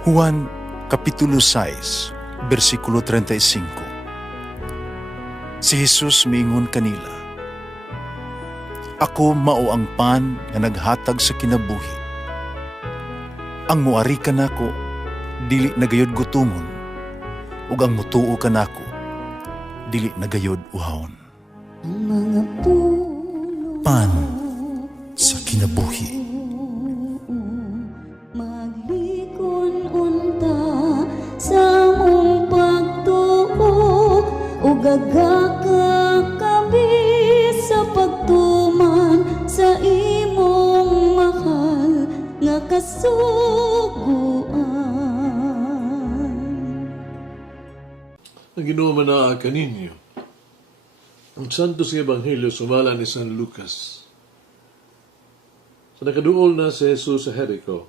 Juan Kapitulo 6, versikulo 35. Si Jesus miingon kanila, "Ako mao ang pan nga naghatag sa kinabuhi. Ang muari kanako dili nagayod gutomon, ug ang mutuo kanako dili nagayod uhawon." Ang mga puno Pan sa kinabuhi. maglikon unta sa mong pagtuo ug gagaka kami sa pagtuman sa imong mahal nga kasuguan. Ang Ginoo manaa kaninyo. Ang Santos nga Ebanghelyo sumala ni San Lucas. Sa nakaduol na si Jesus sa Jericho,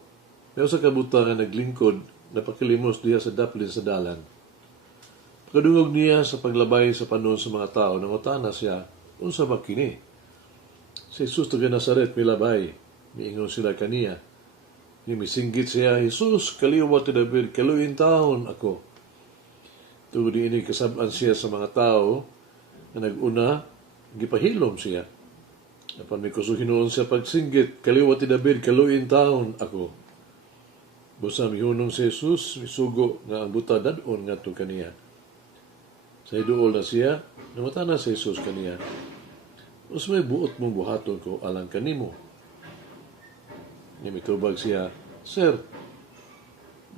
may usa ka buta nga naglingkod na pakilimos diha sa daplin sa dalan. Pagkadungog niya sa paglabay sa panon sa mga tao, nangutana siya, unsa ba kini? Si Jesus taga Nazaret milabay, miingon sila kaniya. Ni misinggit siya, "Jesus, kaliwa ti David, kaluin taon ako." Tungod ini kasab-an siya sa mga tao na nag-una, gipahilom siya. Apan may kusuhinoon siya pagsinggit, "Kaliwa ti David, kaluin taon ako." Busa mihunong si Jesus, misugo nga ang buta dadon ngadto kaniya. Sa iduol na siya, namata na si Jesus kaniya, "Us may buot mong buhaton ko alang kanimo." Niya mitubag siya, "Sir,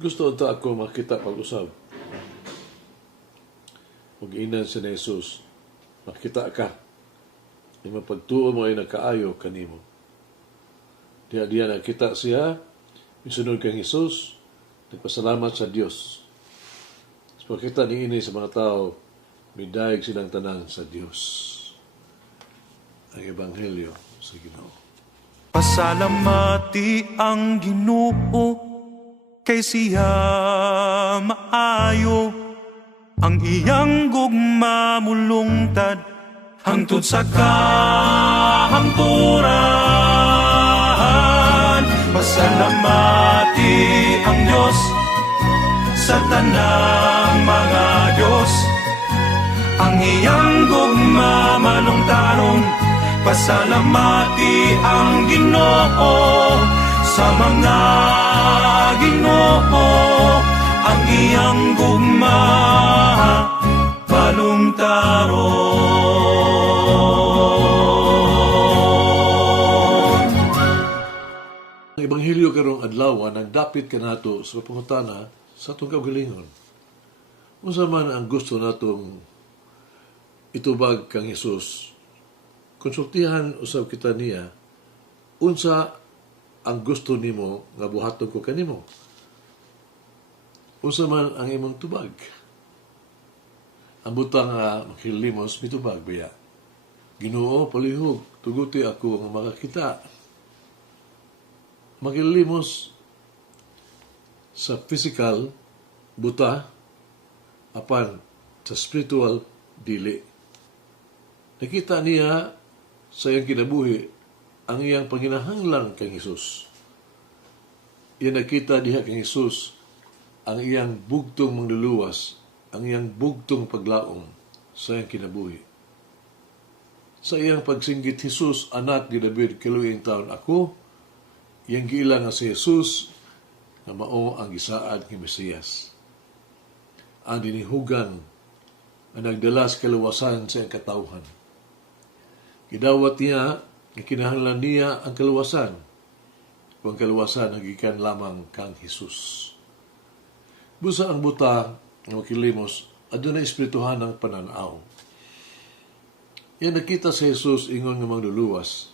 gusto unta ako makita pag-usab." Ug inan si Jesus, "Makita ka, ni mapagtuo mo ay nakaayo kanimo." Diya nakita siya, misunod kang Jesus, nagpasalamat sa Dios. Sa pagkita ni ini sa mga tao, midayeg silang tanan sa Dios. Ang Ebanghelyo sa Ginoo. Pasalamati ang Ginoo kay siya maayo, ang iyang gugma mulungtad hangtod sa kahangturan. Pasalamati ang Diyos sa tanang mga Diyos, ang iyang gugma malungtaron. Pasalamati ang Ginoo sa mga Ginoo, ang iyang gugma balungtaron. Ang Ebanghelyo karong adlaw nagdapit kanato sa pangutana sa atong kaugalingon. Unsa man ang gusto natong itubag kang Hesus, konsultihan usab kita niya, unsa ang gusto nimo nga buhaton ko kanimo? Unsa man ang imong tubag? Ang butang nga makilimos mitubag biya, "Ginoo, palihog, tuguti ako nga makakita." Makilimos sa physical, buta, apan sa spiritual, dili. Nakita niya sa iyang kinabuhi ang iyang panginahanglan kang Hesus. Iyan nakita diha kang Hesus ang iyang bugtong mangluluwas, ang iyang bugtong paglaom sa iyang kinabuhi. Sa iyang pagsinggit, "Jesus, anak ni David, kaluoying taon ako," iyang giila nga si Jesus na mao ang gisaad ni Mesiyas. Ang dinihugan ang nagdala sa kaluwasan sa iyang katawhan. Gidawat niya, kinahanglan niya ang kaluwasan. Kung kaluwasan, nagikan lamang kang Jesus. Busa ang buta ng makilimos, adunay espirituhan ng pananaw. Yan nakita si Jesus ingon nga magluluwas.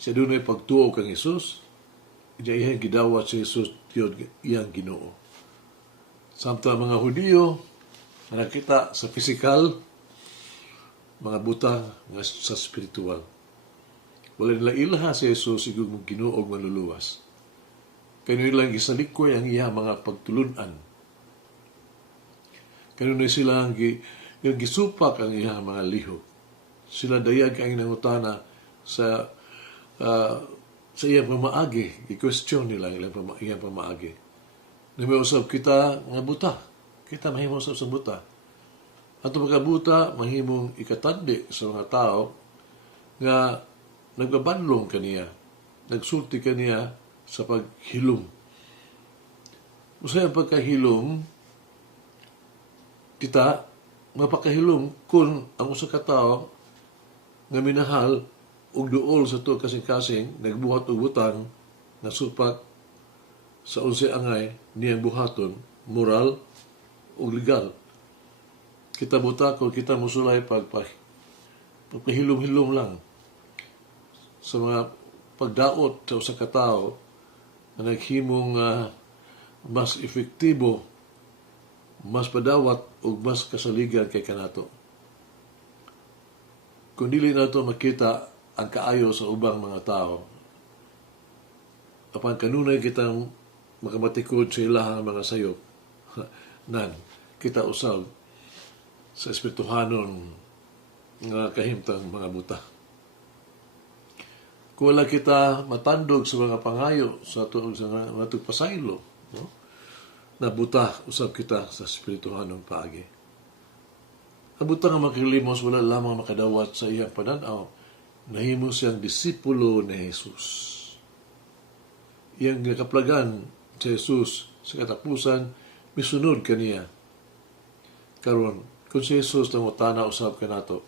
Siya adunay pagtuo kang Jesus, iyang gidawat si Jesus tiyod iyang Ginoo. Samtang mga Hudiyo na nakita sa physical, mga buta nga sa spiritual. Wala nila ilaha si Jesus igong mong Ginoo og maluluwas. Kaya nilang gisalikoy ang iya mga pagtulunan. Kaya sila ang gisupak ang iya mga liho. Sila dayag ang nangutana sa iyang pamaagi. I-question nila iyang pamaagi. na may usab kita nga buta. Kita mahimong usab sa buta. At ang pagkabuta, mahimong ikatandi sa mga tao nga nagbabanlong kaniya, nagsulti kaniya sa paghilom. Usay ang pagkahilom, kita mapakahilom kung ang usa ka tawo nga minahal ug duol sa to kasing-kasing nagbuhat og butang na supat sa unsa angay niyang buhaton, moral ug legal. Kita buta kung kita musulay pagpahilom-hilom lang sa mga pagdaot sa usa ka tawo na naghimong mas efektibo, mas padawat o mas kasaligan kay kanato. Kung dili nato makita ang kaayo sa ubang mga tao, apan kanunay kitang makamatikod sa ilahang mga sayop, nan, kita usab sa espirituhanon nga kahimtang mga buta. Kung wala kita matandog sa mga pangayo sa mga pasaylo, no? Na buta usab kita sa espirituhanong paagi. Ang buta nga makilimos wala lamang makadawat sa iyang pananaw, nahimo siyang disipulo ni Jesus. Iyang nakaplagan sa Jesus sa katapusan, misunod kaniya. Karon, kung si Jesus na mutana usab ka nato,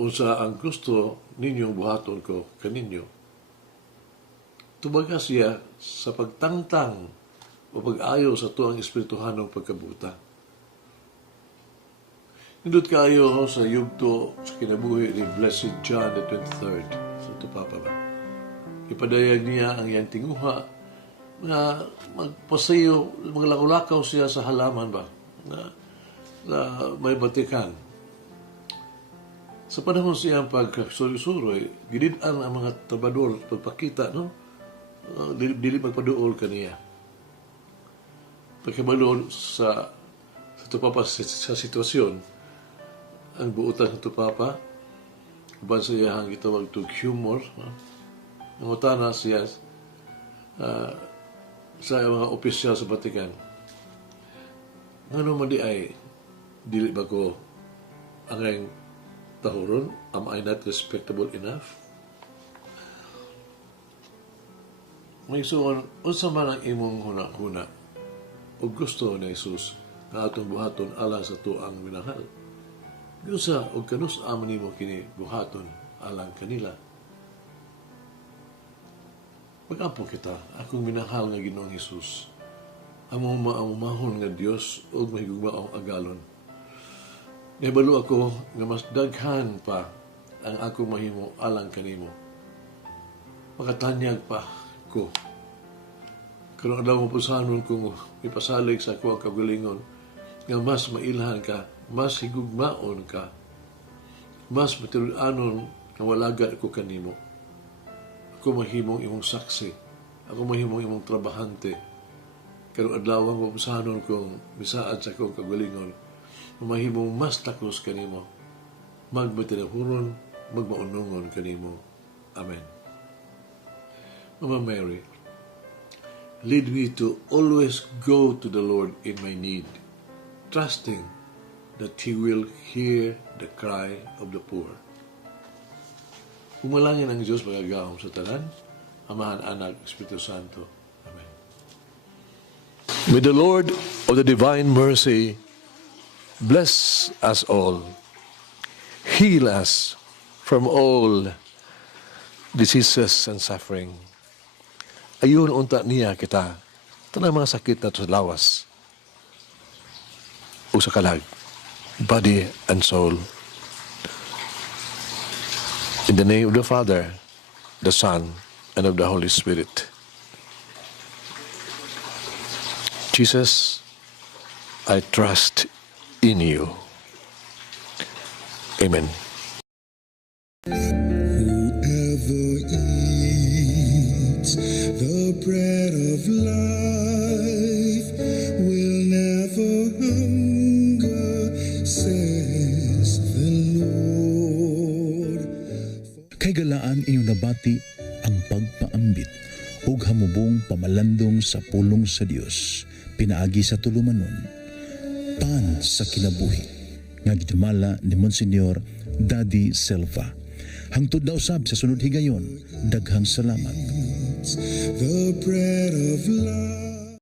unsa ang gusto ninyong buhaton ko kaninyo. Tubaga siya sa pagtangtang o pag-ayo sa tuang espirituhanong pagkabuta. Nindot kayo sa yugto sa kinabuhi ni Blessed John the 23rd. Sa ito Papa ba? Ipadayag niya ang iyang tinguha na magpasayo, maglakaw-lakaw siya sa halaman ba? Na may batikan. Sa panahon siyang pagkasuroy-suroy, ginidan ang mga trabador pagpakita, no? Dili magpaduol kaniya. Pagkabalon sa ito Papa sa sitwasyon, ang buutan ng ito Papa, uban sa iyahang gitawag to humor, no? Ang utana siya sa mga opisyal sa Batikan. Ngano man di ay dili ba ko ang tahuron? Am I not respectable enough? May suon, unsa man ang imong huna-huna o gusto ni Jesus na atong buhaton alang sa tuang minahal. Gusa o kanus aman nimo kini buhaton alang kanila. Pag-ampo kita, akong minahal nga Ginoong Jesus, among maamumahon nga Dios o mahigugmaong agalon. Nahibalo ako nga mas daghan pa ang akong mahimo alang kanimo. Makatanyag pa ko. Karon daw mo pusanon kung ipasalig sa ako ang kagalingon nga mas mailhan ka, mas higugmaon ka, mas matiludanon nga walagad ako kanimo. Ako mahimong imong saksi, ako mahimong imong trabahante. Karon adlaw mo pusanon kung misaad sa akong kagalingon, mahimong mas takos kanimo, magmatinahuron, magmaunungon kanimo. Amen. Mama Mary, lead me to always go to the Lord in my need, trusting that He will hear the cry of the poor. Umalangin ang Diyos magagahom sa tanan, Amahan, Anak, Espiritu Santo. Amen. May the Lord of the Divine Mercy bless us all, heal us from all diseases and suffering. Ayun unta niya kita, tanang mga sakit na sa lawas o sa kalag, body and soul. In the name of the Father, the Son, and of the Holy Spirit. Jesus, I trust in you. Amen. Whoever eats the bread of life will never hunger, says the Lord. Kay galaan inyong nabati ang pagpaambit ug hamubong pamalandong sa pulong sa Dios pinaagi sa tulumanon, pan sa kinabuhi. Nga gidumala ni Monsignor Daddy Silva. Hangtod na usab sa sunod higayon, daghang salamat. The bread of life.